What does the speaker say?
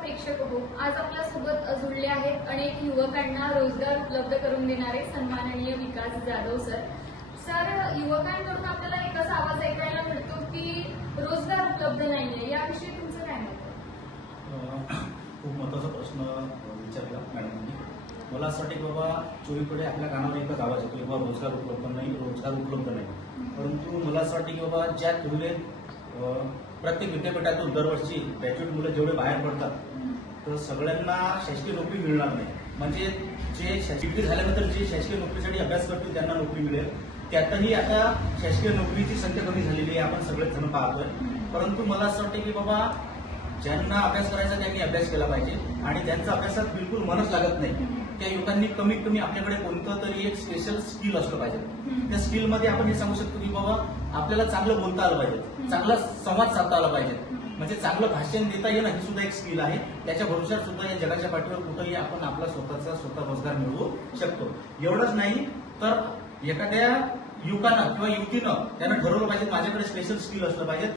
प्रेक्षक हो, आज आपल्यासोबत जुळले आहेत अनेक युवकांना रोजगार उपलब्ध करून देणारे सन्माननीय विकास जाधव सर. सर, युवकांकडून आपल्याला एकच आवाज ऐकायला मिळतो की रोजगार उपलब्ध नाहीये, याविषयी तुमचं काय मत आहे? खूप महत्वाचा प्रश्न विचारला मॅडमनी. मला असं वाटतं की बाबा चोवीकडे आपल्या कानावर एकच आवाज येतो की बाबा रोजगार उपलब्ध नाही. परंतु मला असं वाटतं की बाबा ज्या तुलनेत प्रत्येक विद्यापीठातून दरवर्षी ग्रॅज्युएट मुलं जेवढे बाहेर पडतात तर सगळ्यांना शासकीय नोकरी मिळणार नाही. म्हणजे जे डिग्री झाल्यानंतर जे शासकीय नोकरीसाठी अभ्यास करतील त्यांना नोकरी मिळेल. त्यातही आता शासकीय नोकरीची संख्या कमी झालेली आहे, आपण सगळेच जण पाहतोय. परंतु मला असं वाटतं की बाबा ज्यांना अभ्यास करायचा त्यांनी अभ्यास केला पाहिजे आणि ज्यांचा अभ्यासात बिलकुल मनच लागत नाही त्या युवकांनी कमीत कमी आपल्याकडे कोणतं तरी एक स्पेशल स्किल असलं पाहिजे. त्या स्किलमध्ये आपण हे सांगू शकतो की बाबा आपल्याला चांगलं बोलता आलं पाहिजे, चांगला संवाद साधता आला पाहिजे, म्हणजे चांगलं भाषण देता येणं ही सुद्धा एक स्किल आहे. त्याच्या भरोश्यावर सुद्धा या जगाच्या पाठीवर कुठेही आपण आपला स्वतः रोजगार मिळवू शकतो. एवढंच नाही तर एखाद्या युवकांना किंवा युवतीनं त्यांना ठरवलं पाहिजे माझ्याकडे स्पेशल स्किल असलं पाहिजे.